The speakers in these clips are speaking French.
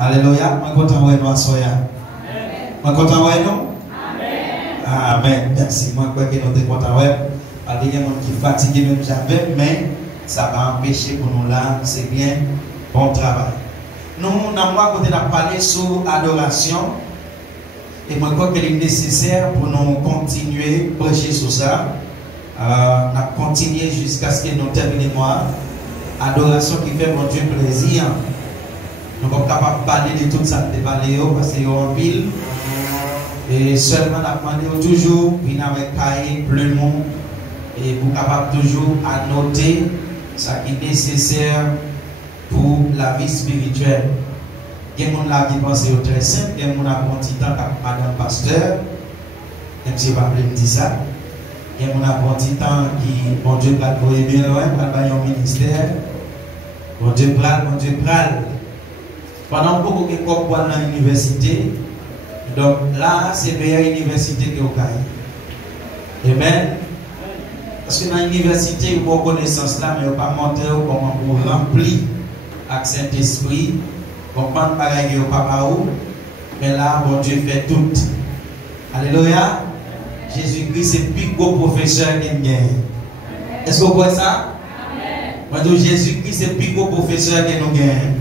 Alléluia. Je suis content de nous soya. Je suis content de nous. Amen. Merci. Moi, je suis content de nous. Il y a des gens qui sont fatigués, même jamais, mais ça va empêcher pour nous là. C'est bien. Bon travail. Nous, dans moi, quand on a parlé sur l'adoration, et moi, je crois qu'il est nécessaire pour nous continuer à prêcher sur ça. On a continué jusqu'à ce que nous terminions le mois. Adoration qui fait mon Dieu plaisir. Nous sommes capables de parler de tout ça, de parler parce que c'est en pile. Et seulement, nous demandons toujours, venir avec cahier, plumeau, et vous capable toujours à noter ce qui est nécessaire pour la vie spirituelle. Il y a des gens qui pensent que c'est très simple, il y a des gens qui ont un petit temps comme Madame Pasteur, même si je ne vais pas dire ça. Il y a des gens qui ont un petit temps qui, mon Dieu, va vous aider loin, va au ministère. Mon Dieu, mon Dieu, pendant beaucoup de gens dans l'université, donc là, c'est la meilleure université que vous avez. Amen. Parce que dans l'université, vous avez connaissance là, mais vous ne pouvez pas montrer comment vous remplir avec Saint-Esprit, comprendre pareil que vous ne pouvez pas où, mais là, bon Dieu fait tout. Alléluia. Jésus-Christ, c'est le plus gros professeur qu'il y a. Est-ce que vous voyez ça? Moi, Jésus-Christ, c'est le plus gros professeur que nous gagnons.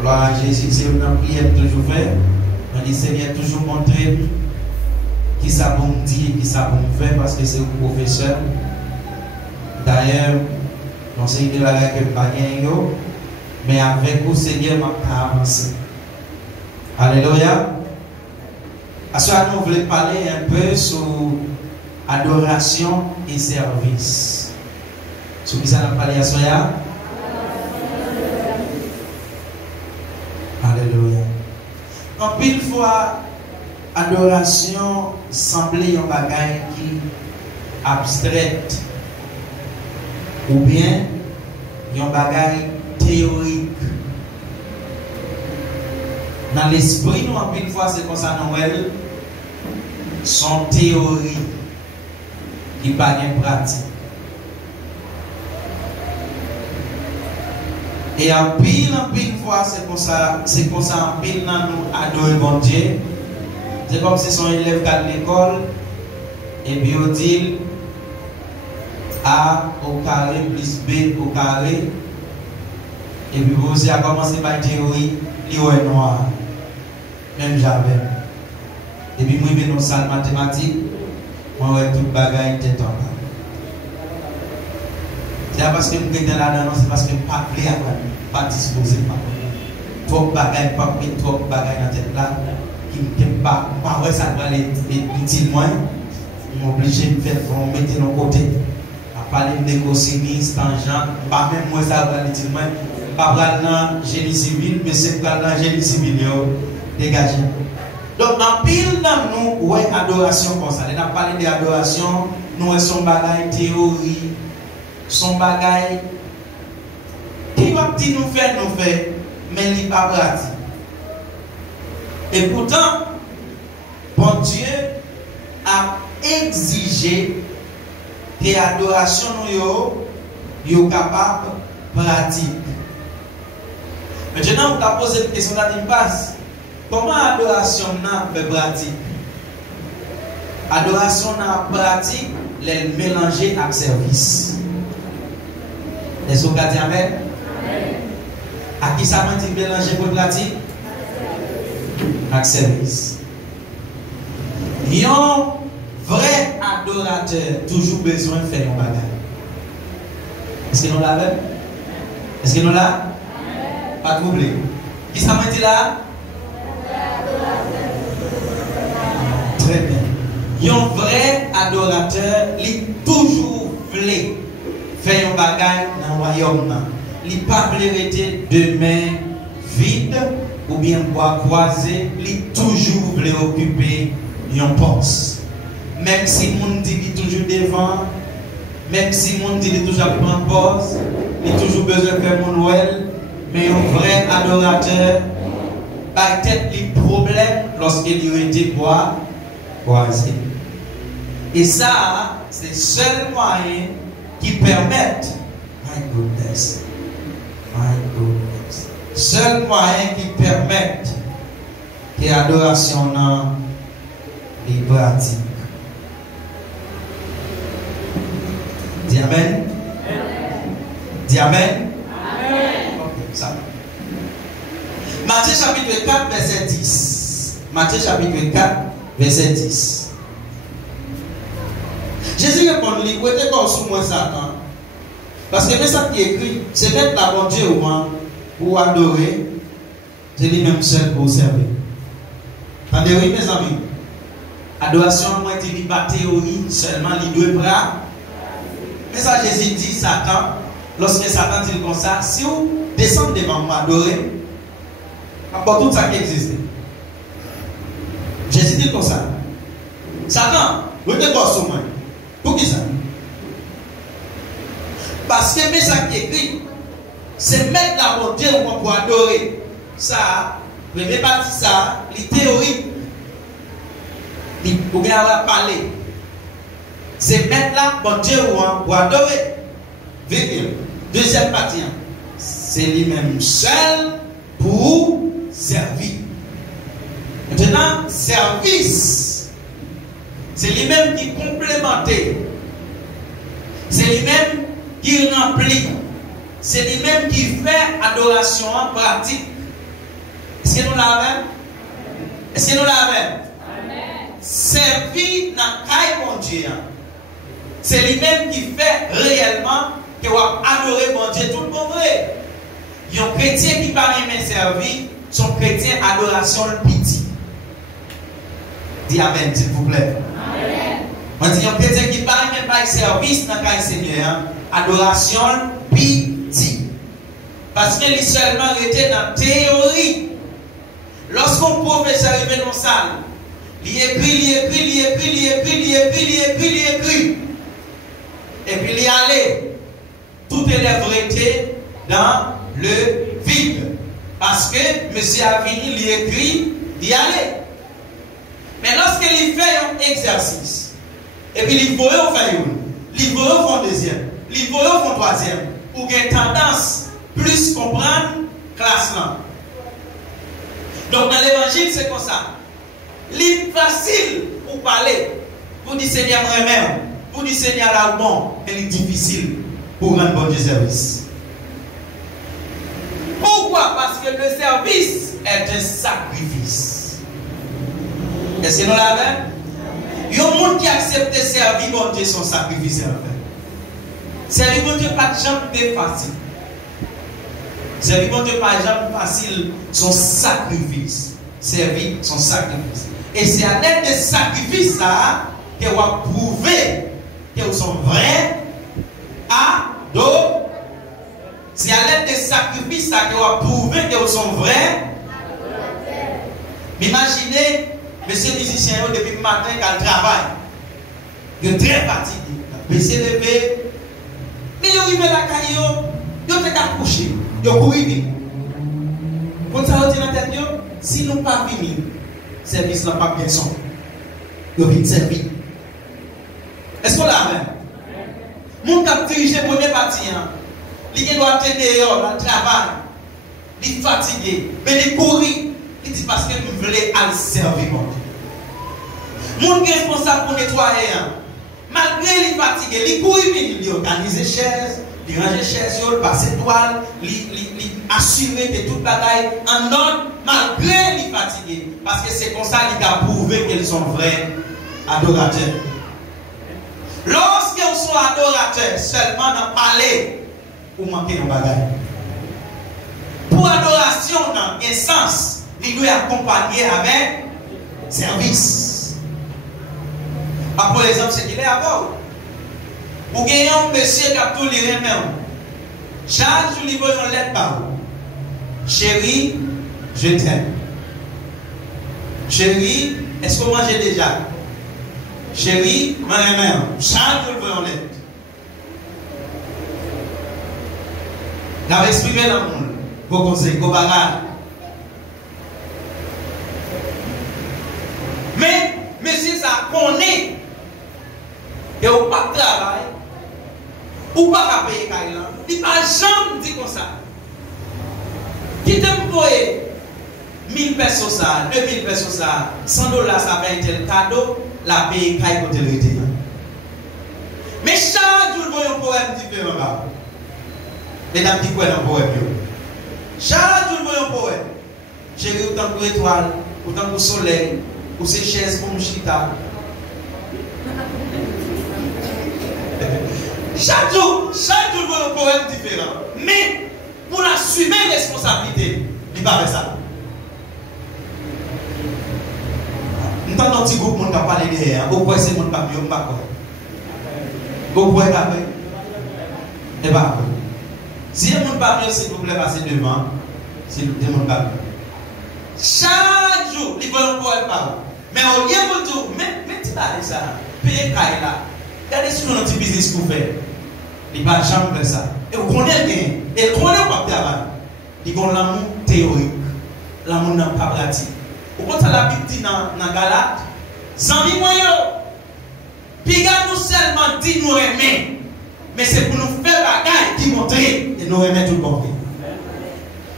Gloire à Jésus, c'est une prière toujours fait. On dit, Seigneur, toujours montrer qui ça bon dire, qui ça bon faire, parce que c'est un professeur. D'ailleurs, on sait que la règle n'est pas gagnée, mais avec vous, Seigneur, on avance. Alléluia. Parce que nous voulons parler un peu sur adoration et service. Sur qui ça n'a parlé à Soya? Alléluia. En pile fois, adoration semblait un bagage qui abstraite ou bien un bagage théorique. Dans l'esprit, nous, en pile fois, c'est comme ça, Noël, son théorie qui pas de pratique. Et en pile fois, c'est comme ça, en pile, nous adorons bon Dieu. C'est comme si son élève à l'école, et puis on dit A au carré plus B au carré, et puis vous aussi a commencé par la théorie, il est noir, même j'avais. Et puis moi, je vais dans la salle mathématique, moi, je vais tout bagaille tête en bas. C'est parce que je suis là-dedans, c'est parce que je ne suis pas disposé. Trop de bagaille, pas de trop de bagaille dans la tête là. Qui ne pas ouais, ça doit aller utile moins. Je suis obligé de me faire mettre de côté. À parler de cosinus, tangent, pas même moi ça doit aller utile moins. Pas dans le génie civil, mais c'est dans le génie civil, dégagé. Donc, en pile dans nous, ouais, adoration comme ça. On a parlé d'adoration, nous son bagaille théorie, son bagaille. Qui va dire nous faire, mais il n'est pas pratique. Et pourtant, bon Dieu a exigé que l'adoration nous soit capable de pratiquer. Maintenant, on t'a posé une question là, passe. Comment l'adoration peut pratique? L'adoration pratique, les mélanger avec service. Est-ce que vous avez dit amen? À qui ça m'a dit mélanger pour pratique? Avec service. Un vrai adorateur toujours besoin de faire un bagage. Est-ce que nous l'avons? Est-ce que nous l'avons? Pas troublé. Qui ça m'a dit là? Très bien. Un vrai adorateur, il toujours voulait faire un bagage dans le royaume. Il ne pas rester de mains vides ou bien bois croisé, il toujours voulait occuper un poste. Même si le monde dit qu'il est toujours devant, même si le monde dit qu'il est toujours prendre poste, il a toujours besoin de faire mon Noël, mais un vrai adorateur, peut-être les problèmes lorsqu'il y a été bois croisé. Et ça, c'est le seul moyen qui permet, my goodness, seul moyen qui permet que l'adoration est pratique. Dis Amen. Dis Amen. Ok, ça. Matthieu chapitre 4, verset 10. Matthieu chapitre 4, verset 10. Jésus répond, lui, où était quoi sous moi Satan? Parce que c'est ça qui est écrit, c'est mettre la bonne Dieu au moins pour adorer, c'est lui-même seul pour servir. Attendez, oui, mes amis. Adoration, moi, c'est pas théorie, seulement les deux bras. Mais ça, Jésus dit, Satan, lorsque Satan dit comme ça, si vous descendez devant moi, adorer, après tout ça qui existe. Jésus dit comme ça. Satan, vous êtes quoi sur moi? Pour qui ça? Parce que mais ça qui est écrit, c'est mettre la bonté pour adorer. Ça, première partie, ça, les théories, pour bien parler. C'est mettre la bonté pour adorer. Deuxième partie, c'est lui-même seul pour servir. Maintenant, service, c'est lui-même qui complémente. C'est lui-même qui remplit. C'est lui-même qui fait adoration en pratique. Est-ce que nous l'avons? Est-ce que nous l'avons? Servir dans le mon Dieu. C'est lui-même qui fait réellement que vous adorez mon Dieu tout le monde vrai. Il y a un chrétien qui parle de servir, son chrétien adoration le petit. Dis Amen, s'il vous plaît. Amen. On dit un chrétien qui parle même pas de service dans le Seigneur, adoration le petit. Parce qu'il est seulement resté dans la théorie. Lorsqu'on professeur arrive dans la salle, il écrit. Et puis il y allait. Tout élève était dans le vide. Parce que monsieur a fini, il écrit, il y allait. Mais lorsqu'il fait un exercice, et puis il voit faire une, il voit faire deuxième, il voit faire troisième, ou qu'il y a tendance plus comprendre classe là. Donc dans l'évangile, c'est comme ça. C'est facile pour parler, pour dire Seigneur moi-même, pour dire Seigneur là bon, et c'est difficile pour rendre bon service. Pourquoi? Parce que le service est un sacrifice. Est-ce que nous l'avons? Il y a un monde qui accepte de servir bon Dieu son sacrifice. Servir bon Dieu pas de jambe facile. Servir bon Dieu pas de jambe facile son sacrifice. Servir son sacrifice. Et c'est à l'aide de sacrifice ça que vous prouver que vous sont vrais adorateurs. C'est à l'aide de sacrifice ça que vous prouver que vous sont vrais adorateurs. Imaginez, monsieur musicien, depuis le matin, quand il travaille, il est très fatigué. Il s'est levé, mais il arrive à la caillou, il est accouché, il est couru. Quand ça a dit dans la tête, si nous pas fini, le service n'a pas bien son. Il vient servir. Est-ce qu'on l'a même? Mon cap dirige la première partie, il doit être dehors, dans le travail, il est fatigué, mais il court. Il dit parce que nous voulons aller servir mon Dieu. Mon responsable pour nettoyer, malgré les fatigués, il court, il organise les chaises, il range les chaises, il passe les toiles, il assure que toute bagaille en ordre, malgré les fatigués. Parce que c'est comme ça qu'il a prouvé qu'ils sont vrais adorateurs. Lorsqu'ils sont adorateurs, seulement dans le palais, pour manquer nos bagailles. Pour adoration, dans un sens, il doit accompagner avec service. Par exemple, c'est qu'il est à bord. Vous gagnez un monsieur qui a tout les remèdes. Chaque jour, il veut une lettre par vous. Chérie, je t'aime. Chérie, est-ce que vous mangez déjà? Chérie, ma remède. Chaque jour, il veut une lettre. Vous avez exprimé l'amour. Vos conseils, vos bagages. Mais, monsieur, ça connaît que vous n'avez pas de travail, ou pas de payer Kailan, il n'a jamais dit comme ça. Qui t'aime pour 1000 pesos ça, 2000 pesos ça, 100 dollars ça va être un cadeau, la paye caille côté le été. Mais chaque jour, nous avons un poème différent là. Mesdames, qui croient dans le poème? Chaque jour, nous avons un poème. J'ai autant que étoile, autant que soleil, ou ces chaises comme chita. Chaque jour, nous avons un poème différent. Mais pour assumer les responsabilités, il va faire ça. Nous avons un petit groupe qui a parlé derrière. Pourquoi c'est mon papier? Je ne sais pas. Pourquoi est-ce que vous avez? Si vous ne parlez pas, s'il vous plaît, passez devant. Si vous ne parlez pas. Chaque jour, ils vont pouvoir parler. Mais au lieu de tout, mais tu parles de ça. Payez caille là. Regardez si vous avez un petit business pour faire. Il ne va jamais faire ça. Et vous connaissez bien. Et vous connaissez pas de travail. Ils ont l'amour théorique. L'amour n'a pas pratique. Au contraire, la Bible dit dans Galate, sans moyen. Puis nous seulement dit nous aimer. Mais c'est pour nous faire la bagaille qui montre et nous aimer tout le monde.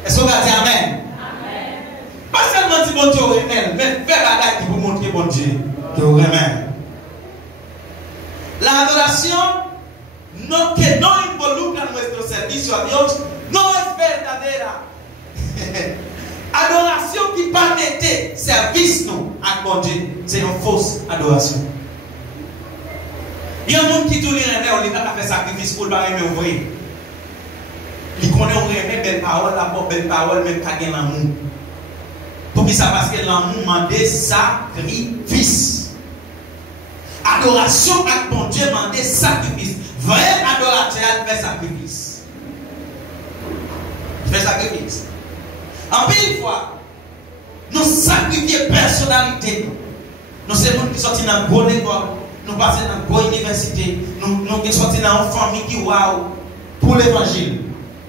Est-ce qu'on va dire Amen? Amen. Pas seulement dire bon Dieu aime, mais faire la bagaille qui vous montre bon Dieu que vous aimez. L'adoration que non involucra nuestro servicio a Dios no es verdadera. Adoration qui permettait service nous à bon Dieu, c'est une fausse adoration. Il y a un monde qui tourne les remet, on n'est pas fait sacrifice pour le barrer, mais ouvrir. Il connaît, on remet belle parole, la belle parole, même pas gain l'amour. Pour qui ça? Parce que l'amour demande sacrifice. Adoration à bon Dieu demande sacrifice. Vrai adorateur fait sacrifice. Fait sacrifice. En pile fois, nous sacrifions personnalité. Nous sommes gens qui sortent dans une bonne école. Nous passons dans une bonne université, nous sommes dans une famille qui waouh pour l'évangile.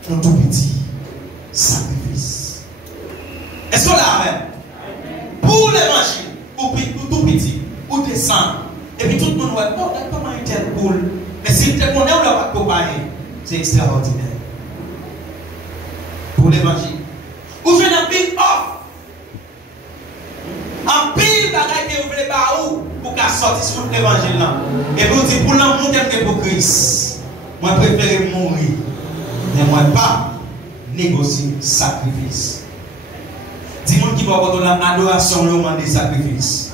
Nous tout petit. Sacrifice. Est-ce qu'on l'a même? Pour l'évangile, pour tout petit, pour descendre. Et puis tout le monde va dire, oh, comment est tel cool? Mais si tu connais, on ne va pas comparer. C'est extraordinaire. Pour l'évangile. Ou je n'ai pile off. En pile bagaille que vous voulez pas où pour qu'à sortir sur l'évangile là. Et vous dites pour l'amour que pour Christ. Moi préfère mourir. Mais moi pas négocier sacrifice. Dis-moi qui va avoir l'adoration le moment des sacrifices.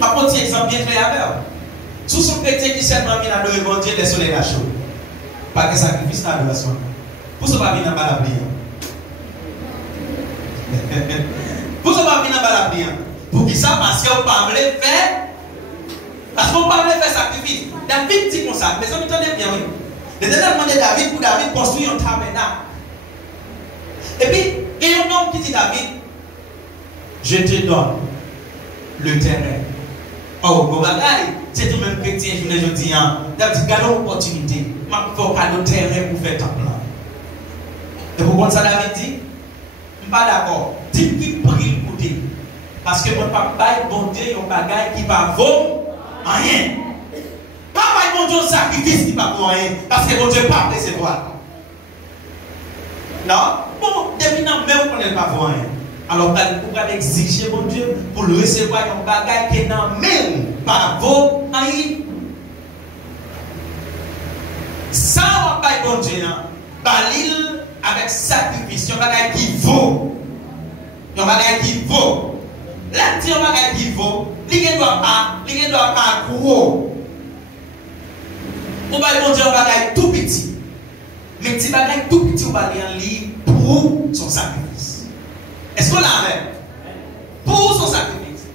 Apporte un exemple bien clair avec. Sous son chrétien qui seulement vient adorer bon Dieu, les soleils à chaud. Pas que sacrifice l'adoration. Pour ce pas venir dans la prière. Pour ce pas venir dans la prière. Pour qui ça? Parce qu'on parle faire. Parce qu'on parle faire sacrifice. David dit comme ça. Mais ça me tenait bien, oui. L'Éternel a demandé à David pour David construire un tabernacle. Et puis, il y a un homme qui dit David, je te donne le terrain. Oh, bon bagaille, c'est tout même chrétien, je dis, David, garde l'opportunité. Il faut garder le terrain pour faire temple. Et pourquoi ça David dit? Je ne suis pas d'accord. Dis qu'il prie le côté. Parce que mon papa, bon Dieu, il y a un bagaille qui ne va vaut rien. Papa, bon Dieu, un sacrifice qui ne va vaut rien. Parce que bon Dieu, pas recevoir. Non? Bon, depuis maintenant, même on n'est pas vaut rien. Alors, vous allez exiger bon Dieu pour le recevoir un bagaille qui n'a même pas vaut rien. Ça, on va bon Dieu, balil avec sacrifice, un bagaille qui vaut. Un bagaille qui vaut. Là, si un bagaille qui vaut, il ne doit pas gros. On va bon Dieu un bagaille tout petit. Mais petit bagaille tout petit, on va aller en ligne pour son sacrifice. Est-ce qu'on l'a même? Pour son sacrifice.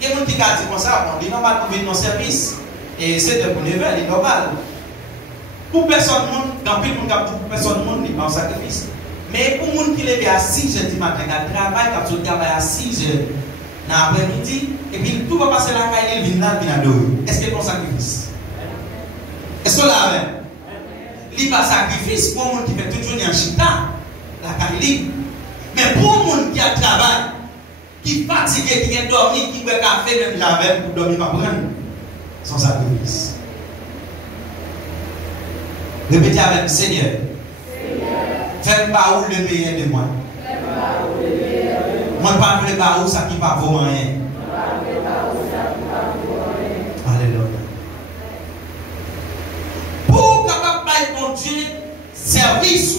Il y a des gens qui disent comme ça, bon, il est normal pour venir dans le service. Et c'est de pour il est normal. Pour personne, dans le monde, pour personne, il n'y a pas de sacrifice. Mais pour les gens qui lèvent à 6 h du matin, qui travaillent, qui travaillent à 6 h dans l'après-midi, et puis tout va passer la caille, il vient là, adorer. Est-ce qu'il y a un sacrifice? Est-ce qu'on l'a même? Il n'y a pas de sacrifice pour les gens qui fait toute journée en chita, la caille. Mais pour les gens qui a travail, qui fatigué, qui a dormi, qui boit café, même jamais pour dormir, pas prendre, son sacrifice. Répétez avec le Seigneur. Fais-moi où le meilleur de moi. Moi, pas le barou, ça qui pas pour rien. Alléluia. Pour capable de mon Dieu, service,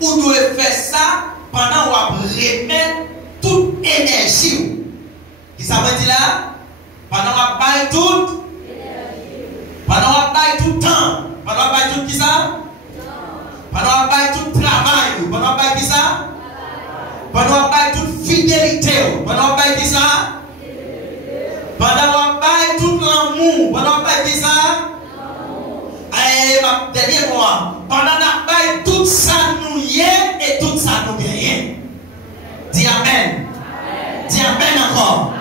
vous devez faire ça pendant que vous remettez toute énergie. Qui ça veut dire là? Pendant que vous toute énergie. Pendant que vous tout temps. Pendant que vous tout qui ça? Pendant que vous tout travail. Pendant que vous qui ça? Pendant que toute fidélité. Pendant que qui ça? Pendant que tout l'amour. Pendant que qui ça? Et ma dernier mois. Pendant que tout ça nous y est et tout ça nous gagne. Dis Amen. Dis Amen encore.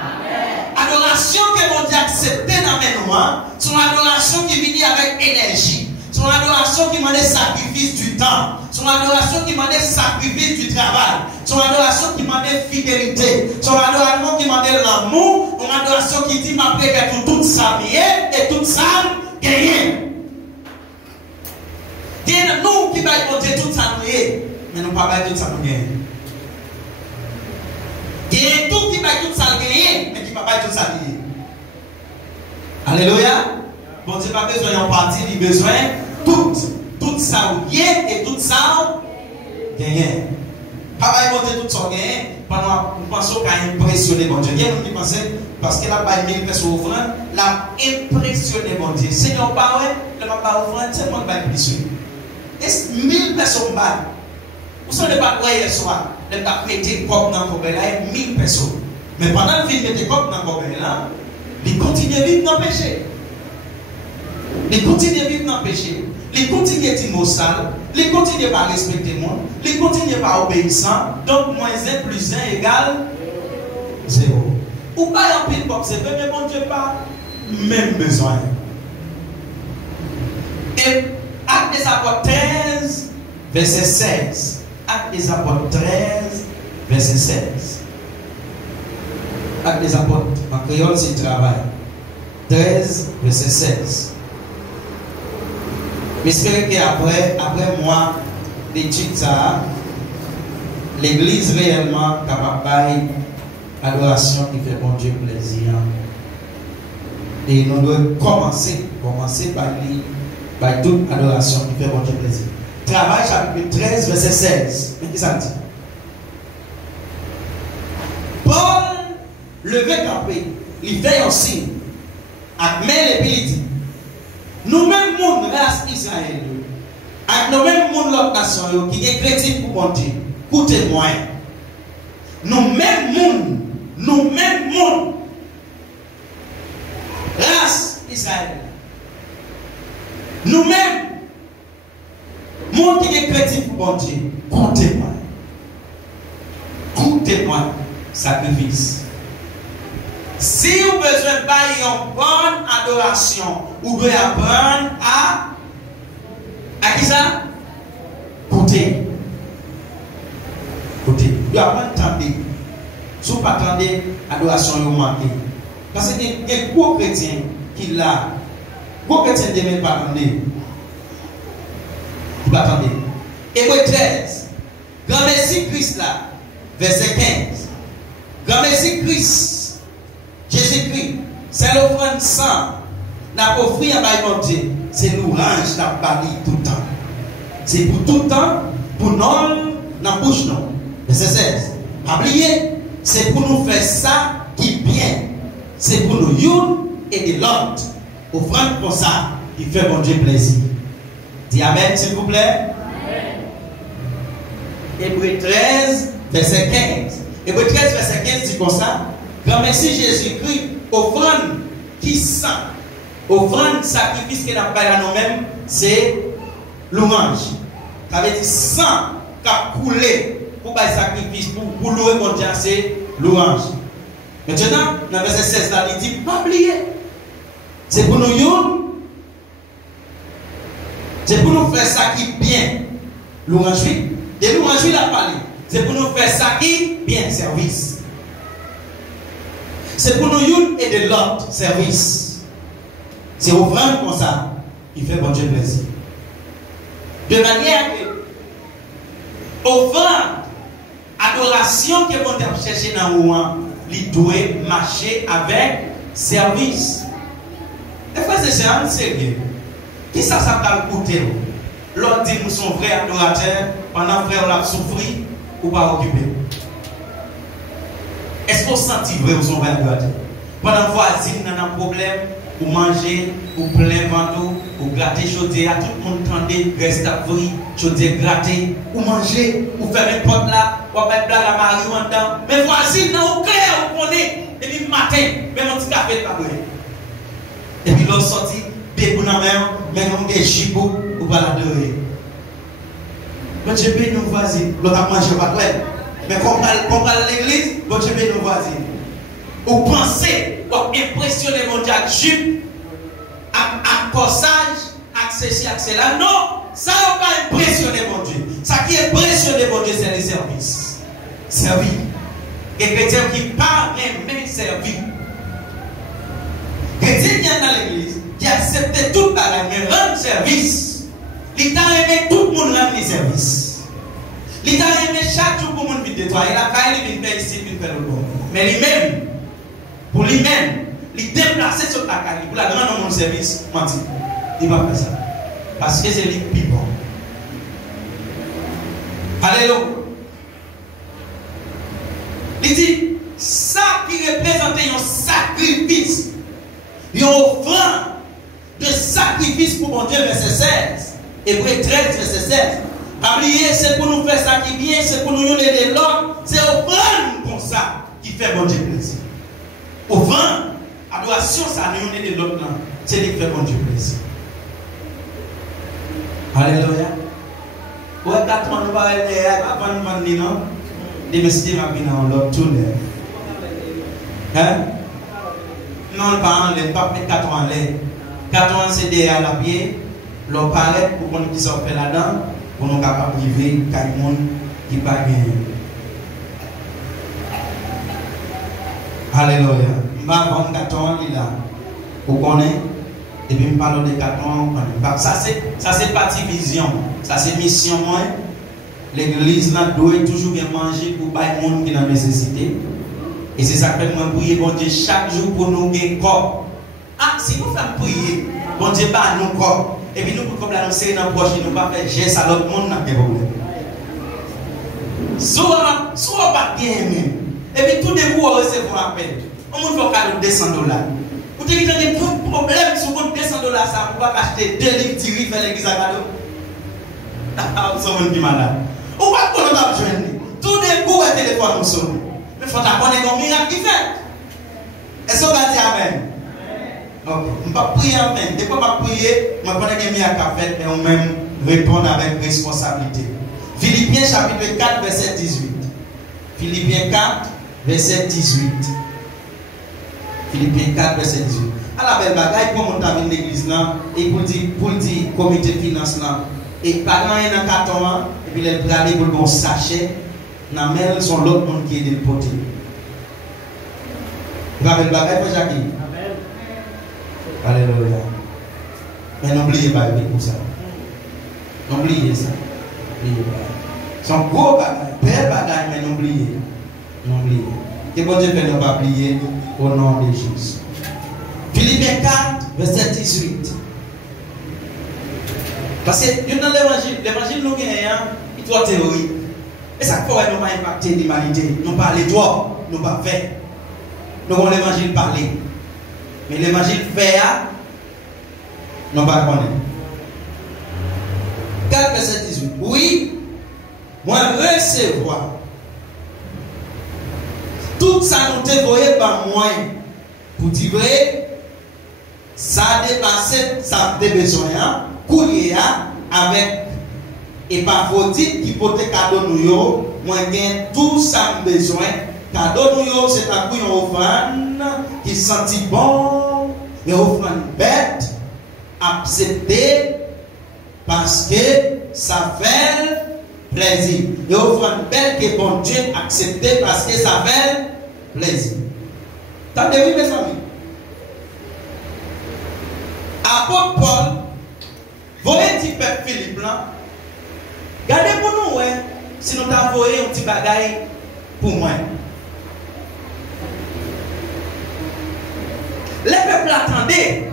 Adoration que mon Dieu accepte dans mes noms, c'est une adoration qui vient avec énergie. C'est une adoration qui demande sacrifice du temps. C'est une adoration qui demande sacrifice du travail. C'est une adoration qui demande fidélité. C'est une adoration qui demande l'amour. Une adoration qui dit ma paix que tout ça vient et tout ça gagne. Il y a nous qui va monter tout ça nous est, mais nous ne pas tout ça nous gagne. Il y a tout qui va tout ça gagner, mais qui ne va pas tout ça gagner. Alléluia. Bon Dieu n'a pas besoin d'un parti, il a besoin tout ça gagner et tout ça gagner. Pas monter tout ça gagner, pendant nous pensons qu'il a impressionné mon Dieu. Il y a qui pensent parce qu'il a pas 1000 personnes offrandes, l'a impressionné mon Dieu. Seigneur, pas ouais, le papa offrande, c'est moi qui va impressionner. Et 1000 personnes battent. Vous ne savez pas quoi hier soir, le pas pété comme dans le corbeil là, il y a 1000 personnes. Mais pendant le film était comme dans le corbeil là, il continue à vivre dans le péché. Il continue à vivre dans le péché. Il continue à dire mot sale. Il continue à ne pas respecter le monde. Il continue à ne pas obéissant. Donc, moins 1 plus 1 égale 0. Ou pas en pile pour observer, mais mon Dieu pas même besoin. Et Actes des Apôtres 13, verset 16. Actes des Apôtres 13, verset 16. Actes des Apôtres, en créole, c'est travail. 13, verset 16. J'espère qu'après moi, l'étude ça, l'église réellement capable d'adoration qui fait bon Dieu plaisir. Et nous devons commencer par toute adoration qui fait bon Dieu plaisir. Travail chapitre 13, verset 16. Mais qui ça dit? Paul, levé campé, il fait un signe. Avec les dit. Nous-mêmes, monde, race Israël, avec nous-mêmes, monde, l'autre nation, qui est chrétien pour bon Dieu, pour témoin. Nous-mêmes, monde, race Israël. Nous-mêmes, monde qui est chrétien pour bon Dieu, comptez-moi. Comptez-moi, sacrifice. Si vous avez besoin d'une bonne adoration, vous devez apprendre à qui ça? Écoutez. Vous devez apprendre à attendre. Si vous ne pas attendre, l'adoration vous manque. Parce qu'il y a beaucoup de chrétiens qui l'ont. Beaucoup de chrétiens ne demandent pas attendre. Vous ne attendez. Hébreux 13. Grand merci Christ là. Verset 15. Grand merci Christ. Jésus-Christ, c'est l'offrande sang. N'a pas offert à mon Dieu. C'est l'orange n'a pas dit tout le temps. C'est pour tout le temps, pour nous, dans la bouche non. Verset 16. Pas oublier, c'est pour nous faire ça qui est bien. C'est pour nous une et de l'autre. Offrande pour ça, qui fait mon Dieu plaisir. Dis Amen, s'il vous plaît. Amen. Hébreux 13, verset 15. Hébreux 13, verset 15 dit comme ça. Grand merci Jésus-Christ, offrande qui sent, offrande sacrifice qu'il n'a pas à nous-mêmes, c'est l'orange. Ça veut dire sang qui a coulé pour faire sacrifice, pour louer mon Dieu, c'est l'orange. Maintenant, dans le verset 16, là, il dit, pas oublier. C'est pour nous, c'est pour nous faire ça qui est bien. L'orange, de l'orange, il a parlé. C'est pour nous faire ça qui est bien, service. C'est pour nous une et de l'autre service. C'est offrande comme ça qui fait bon Dieu plaisir. De manière que offrande adoration que vous avez cherché dans le moment, il doit marcher avec service. Et frère, c'est sérieux. Qui ça va coûter? L'autre dit nous sommes vrais adorateurs, pendant frère on a souffert ou pas occupé. Est-ce qu'on sent vrai ou sont vrais adorateurs? Pendant voisine on a un problème, ou manger, ou plein ventre, ou gratter chaudière, tout le monde tendait, reste à vrille, chaudière gratter, ou manger, ou faire un pote là, ou faire blague à Marie en dedans. Mais voisine, non, au clair, vous connaissez, et puis matin, même un petit café de pas brûler. Et puis l'autre sorti, bébé dans la main, mais on des chibou, ou pas l'adorer. Bon Dieu paye nos voisins, l'autre a mangé pas clair. Mais quand on va à l'église, bon Dieu paye nos voisins. Ou pensez, ou impressionner mon Dieu avec jupe, avec corsage, avec ceci, avec cela. Non, ça n'a pas impressionné mon Dieu. Ça qui impressionne mon Dieu, c'est les services. Servir. Et chrétien qui parle même servir. Chrétien qui est dans l'église, qui accepte tout bagage, mais rend service. Il a aimé tout le monde rendre service. Il a aimé chaque jour pour le monde vite nettoyer. Il a fait il ici, il fait le bon. Mais lui-même, pour lui-même, il déplacer sur la caille pour la grande mon service, menti. Il va faire ça. Parce que c'est lui qui bon. Alléluia. Il dit, ça qui représente un sacrifice, une offrande de sacrifice pour mon Dieu, verset 16. Hébreu 13, verset 16. Oubliez, c'est pour nous faire ça qui vient, c'est pour nous aider l'autre. C'est offrande comme ça qui fait mon Dieu plaisir. Offrande, adoration, ça nous aider l'autre là. C'est lui qui fait mon Dieu plaisir. Alléluia. Ouais, 4 ans, nous va aller à vendre, non? Des messieurs m'a mis dans l'autre tournée. Hein? Non, pas en l'air, pas 4 ans en l'air. 4 ans, c'est derrière la pied. L'on paraît pour qu'on qui s'en fait là-dedans, pour nous capables de vivre, car le monde qui ne pas gagner. Alléluia. Je vais avoir 4 ans, il là. Vous connaissez? Et puis, je parle de 4 ans. Ça, c'est partie vision. Ça, c'est mission. Moi. L'église là doit toujours bien manger pour les gens qui ont nécessité. Et c'est ça que moi prier bon Dieu chaque jour pour nous gagner corps. Ah, si nous faisons prier, bon Dieu pas nous corps. Et puis nous pour comme la nous serrer dans poche, nous pas faire geste à l'autre monde n'a pas de problème. Soit pas bien même. Et puis tout d'un coup on recevoir appel. On monde faut cadeau $200. Vous avez des problèmes sur votre $200 ça pour pas acheter 2 livres de riz faire l'église à cadeau. Ah, vous savez qui malade. Ou pas qu'on va joindre. Tout d'un coup le téléphone nous sonne. Mais il faut t'apprendre un miracle qui fait. Est-ce qu'on va dire amen? Ok. Je ne vais pas prier amen. Dès qu'on va prier, je vais prendre un miracle à faire, mais on même répondre avec responsabilité. Philippiens chapitre 4, verset 18. Philippiens 4, verset 18. Philippiens 4, verset 18. À la belle bagaille, pour monter dans l'église là, et pour dire comité de finance là, et par là, il y a un carton là, et puis les blagues pour le bon sachet. Dans la sont l'autre monde qui est de côté. Vous avez le bagage pour Jackie? Amen. Alléluia. Mais n'oubliez pas pour ça. N'oubliez ça. N'oubliez pas. C'est un gros bagage, bel bagage, mais n'oubliez. N'oubliez. Que bon Dieu fait ne pas oublier au nom de Jésus. Philippiens 4, verset 18. Parce que dans l'évangile, nous gagnons, il y a 3 théories. Et ça pourrait nous pas impacter l'humanité. Nous parler droit, nous pas faire. Nous avons l'évangile parler. Mais l'évangile faire, nous pas connaître. 4 verset 18. Oui, moi recevoir. Tout ça nous dévoyé par moi. Pour dire vrai, ça a dépassé, ça a des besoins. Courir avec. Et par vos titres qui portent cadeau nous, moi gagne tout ça besoin. Cadeau nous, c'est un coup une offrande qui sentit bon, une offrande bête, acceptée parce que ça fait plaisir. Une offrande bête que bon Dieu acceptée parce que ça fait plaisir. T'entendez, oui, mes amis? Apôtre Paul, voyez petit peuple Philippe là. Regardez pour nous, si nous t'avons envoyé un petit bagaille pour moi. Les peuples attendaient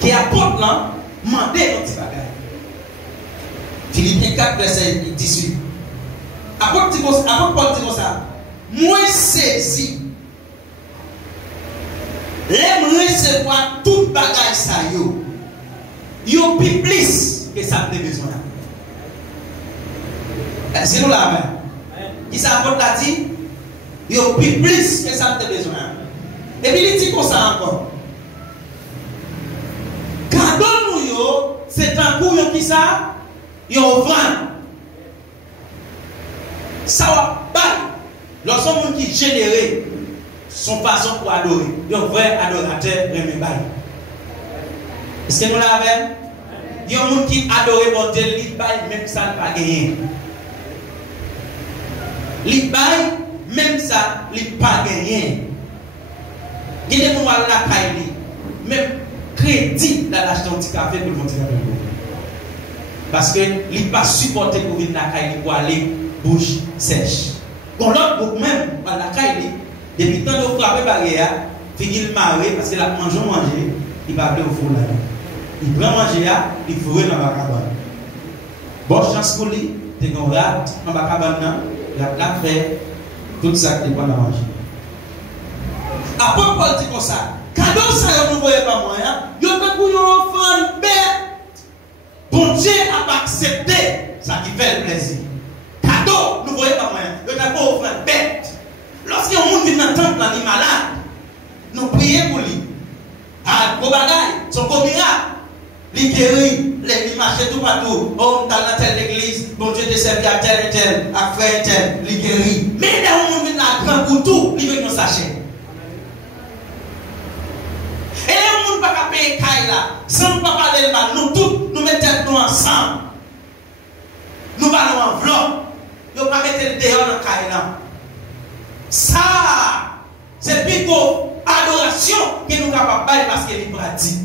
qui apporte là, mandé un petit bagage. Philippiens 4, verset 18. Apôtre Paul dit comme ça. Moi saisi. L'aime recevoir tout bagage ça yo. Yo plus que ça a besoin. C'est nous là même. Qui ça apôtre l'a dit? Yo plus que ça a besoin. Et puis il dit comme ça encore. Cadeau nous yo, c'est un coup yo qui ça? Yo vend. Ça va pas. Lorsqu'on qui génère son façon pour adorer, un vrai adorateur remet bail. Est-ce que nous l'avons? Il y a un monde qui adore bon Dieu, il bail même ça n'a pas gagné. Il bail même ça il pas gagné. Il y a des gens qui la caille, même crédit dans l'acheter un petit café pour le monter dans le bureau. Parce que il n'est pas supporté pour venir dans la caille pour aller bouche sèche. Bon, l'autre groupe même, à la caille, depuis tant de frapper barrière, il marre parce qu'il a mangé, il va appeler au four là. Il prend manger, il faut dans la cabane. Bonne chance pour lui, tu es un rat dans la cabane, il a fait tout ça qui est bon à manger. Après, Paul dit comme ça, cadeau ça, vous ne voyez pas moi, il y a un enfant bête. Bon Dieu a accepté ça qui fait le plaisir. Cadeau, nous ne voyons pas moi, il y a un enfant bête. Lorsqu'il y a un monde qui vient dans le temple, il est malade, nous prions pour lui. Ah, pour bagaille, son miracle. Il guérit, il marche tout partout. Oh, dans telle église, bon Dieu te servi à tel et tel, à frère et tel, il guérit. Mais là, on vient là, grand pour tout, il veut nous sachet. Et là, on ne peut pas payer Kaila, sans ne pas parler de mal, nous tous, nous mettons nous ensemble. Nous allons en vlog, nous ne pas mettre le dehors dans Kaila. Ça, c'est plutôt adoration que nous sommes capables de faire parce qu'elle est pratique.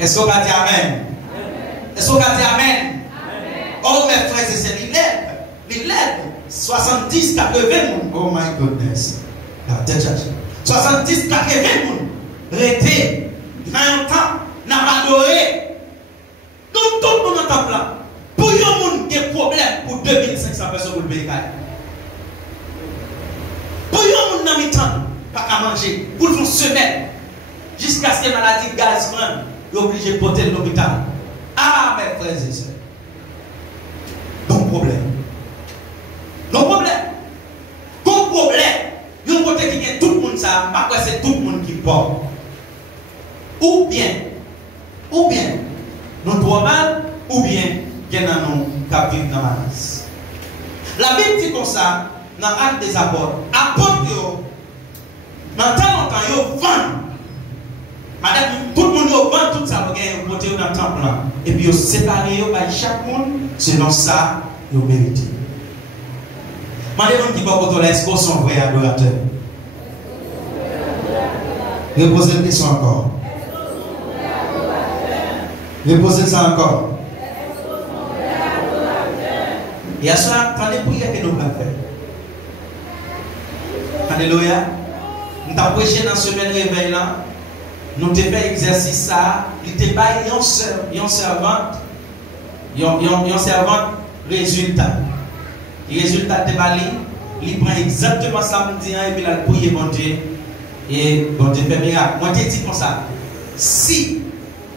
Est-ce qu'on va dire Amen? Est-ce qu'on va dire Amen? Oh mes frères et sœurs, il lève 70, 80 moun. Oh my goodness. 70, 80 moun. Rété, dans un temps, n'a pas adoré. Nous tout le monde en temps là. Pour un monde qui a des problèmes pour 2500 personnes pour le pays. Pour un monde dans le temps, pas qu'à manger, pour une semaine, jusqu'à ce que la maladie gaz prenne. Il est obligé de porter l'hôpital. Ah, mes frères et sœurs. Donc, problème. Non problème. Comme problème, il y a un côté qui est tout le monde, ça, pas que c'est tout le monde qui porte. Ou bien, nous trouvons mal, ou bien, il y en a nous qui vivent dans la vie. La Bible dit comme ça, dans l'acte des apôtres, dans tant longtemps, ils vendent. Madame, tout le monde vend tout ça pour gagner un côté dans le temple. Et puis, ils séparent par chaque monde selon ça, ils méritent. Madame, qui va pour est-ce qu'on sont vrais adorateurs? Reposez une question encore. Reposez ça encore. Et à ça, attendez pour y aller que nous allons faire. Alléluia. Nous avons prêché dans la semaine réveil là. Nous avons fait exercice ça. Il était pas un servante résultat. Le résultat de Bali, il prend exactement ça et puis il a prié bon Dieu. Et bon Dieu fait miracle. Moi je dis comme ça. Si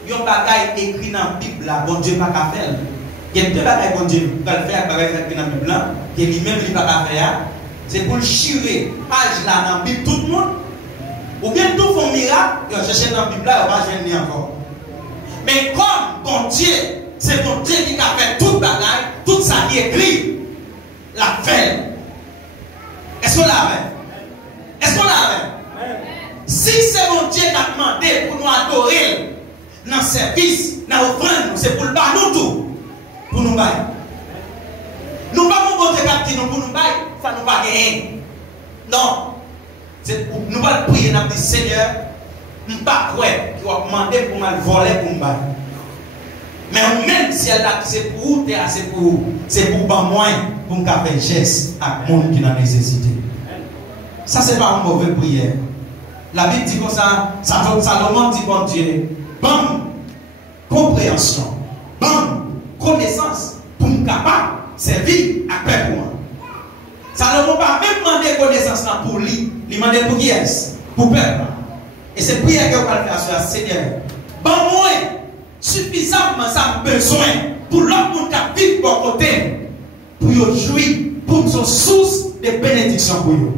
il y a un bagage écrit dans la Bible, bon Dieu n'a pas faire. Il y a deux bagages bon Dieu va le faire écrit dans la Bible, que lui-même il n'a pas faire. C'est pour le chirer page là dans la Bible tout le monde. Ou bien tout font miracle, ils ont cherché dans la Bible là, on va gêner encore. Mais comme bon Dieu, c'est bon Dieu qui a fait tout bagage, tout ça qui est écrit, la fait. Est-ce qu'on l'a fait? Est-ce qu'on l'a fait? Si c'est mon Dieu qui a demandé pour nous adorer dans le service, dans l'offrande, c'est pour le bas nous tout. Pour nous bailler. Nous ne pouvons pas nous pour nous bailler, ça ne nous pas gagner. Non. Nous ne pouvons pas prier dans le Seigneur, nous ne pouvons pas qui va demander pour mal voler pour nous bailler. Mais même si elle a c'est pour vous, c'est pour vous. C'est pour pas moi, pour me faire un geste à le monde qui a nécessité. Ça, c'est pas une mauvaise prière. La Bible dit comme ça, Salomon dit bon Dieu, bonne compréhension, bonne connaissance pour me capable de servir après pour moi. Salomon n'a même demandé connaissance pour lui, il m'a demandé pour qui est-ce? Pour peuple. Et c'est prière que vous allez faire sur le Seigneur. Bon, moi, suffisamment ça besoin pour l'autre monde qui vit de mon côté, pour jouir, pour son source de bénédiction pour eux.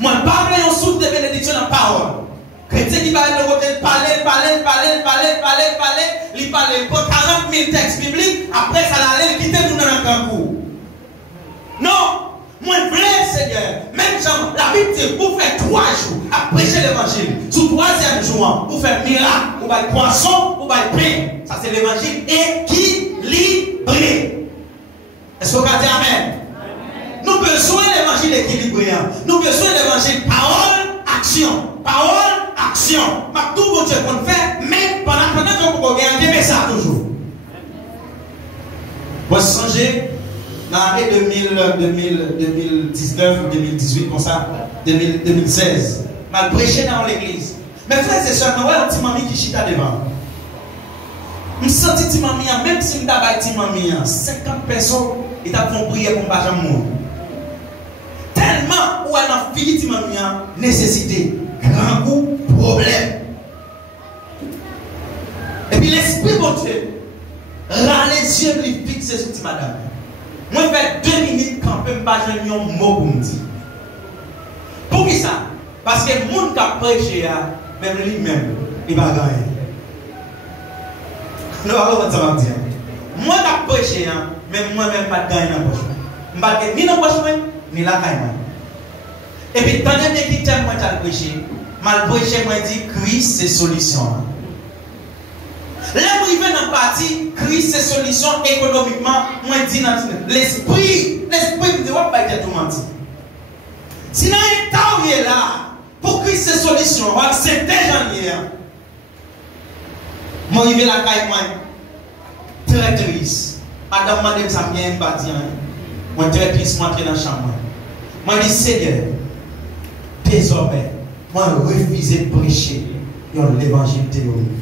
Moi, je parle de source de bénédiction dans la parole. Chrétien qui va de côté parler, il parle pour 40 000 textes bibliques, après ça allait quitter nous dans un coup. Non, moi je voulais Seigneur, même Jean, la Bible dit pour faire 3 jours à prêcher l'évangile, sur 3e jour, pour faire miracle, pour faire poisson, pour faire pain. Ça c'est l'évangile équilibré. Est-ce que vous avez dit Amen? Nous avons besoin de l'évangile équilibré. Nous avons besoin de l'évangile parole, action. Parole, action. Tout le Dieu qu'on fait, mais pendant que vous regardez ça toujours. Vous songez dans l'année 2019, 2018, comme ça, 2016, mal prêché dans l'église. Mes frères et sœurs, nous avons un petit mamie qui chita devant. Je me sens petit mamie, même si je n'ai petit mamie, 50 personnes, ils ont prié pour ne pas mourir. Tellement où elle a fini petit mamie, nécessité, grand goût, problème. Et puis l'esprit de Dieu, rend les yeux lui fixer sur cette madame. Moi, je fais 2 minutes quand je ne peux pas dire un mot pour me dire. Pour qui ça? Parce que le monde qui a prêché, même lui-même, il va gagner. Nous allons ça va dire. Moi qui a prêché, même moi-même, pas gagner dans la poche. Je ne vais pas gagner ni dans la poche, ni la gagne. Et puis, quand je dis que moi qui a prêché, mal prêché, moi je dis Christ, c'est solution. Là, où il vient dans la partie, Christ, c'est solution économiquement, moi je dis l'esprit me dit, on va pas être tout menti. Si dans un temps où il est là, pour Christ, c'est solution, on va accepter janvier. Moi, je vais la caille, moi, directrice. Madame, madame, ça vient bâtir. Moi, directrice, moi, dans la chambre. Moi, je dis, Seigneur, désormais, moi, je refuse de prêcher l'évangile théorique.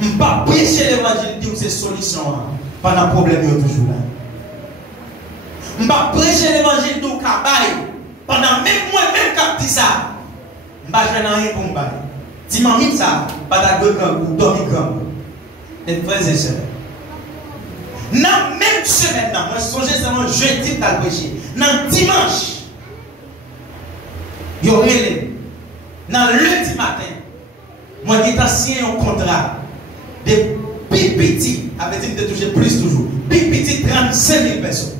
Je ne peux pas prêcher l'évangile théorique, c'est solution. Pendant le problème, il y a toujours là. Je ne peux pas prêcher l'évangile théorique, pendant même moi, même quand je dis ça, je ne peux pas faire rien pour me battre. Si je dis ça, pas de 2 grammes ou 2 grammes. Et frères et sœurs. Dans la même semaine, moi je songe seulement jeudi dans le prêcher. Dans dimanche, il y aurait dans lundi matin, moi j'ai signé un contrat de petit, avec dit de toucher plus toujours. Petit 35 000 personnes.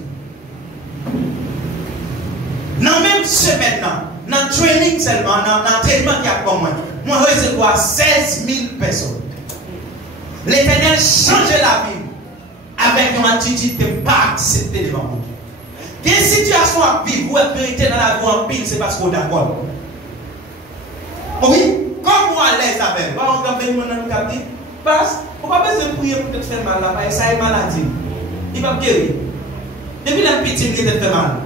Dans la même semaine, dans le training seulement, dans l'entraînement qui a pour moi, moi je recevoir 16 000 personnes. L'Éternel change la vie avec une attitude de ne pas accepter devant vous. Quelle situation à vivre, vous êtes vérité dans la vie en pile, c'est parce que vous êtes d'accord. Oui, comme moi à l'aise avec, on va venir dans le quartier, parce qu'on va pas besoin de prier pour te faire mal là-bas, ça est maladie. Il va guérir. Depuis la petite qui te fait mal,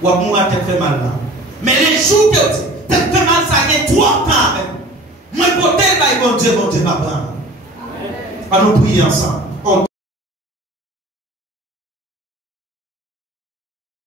ou à mourir te fait mal là. Mais les jours que tu te fait mal, ça y est 3 ans. Moi, pour tel, bon Dieu va prendre. Allons prier ensemble.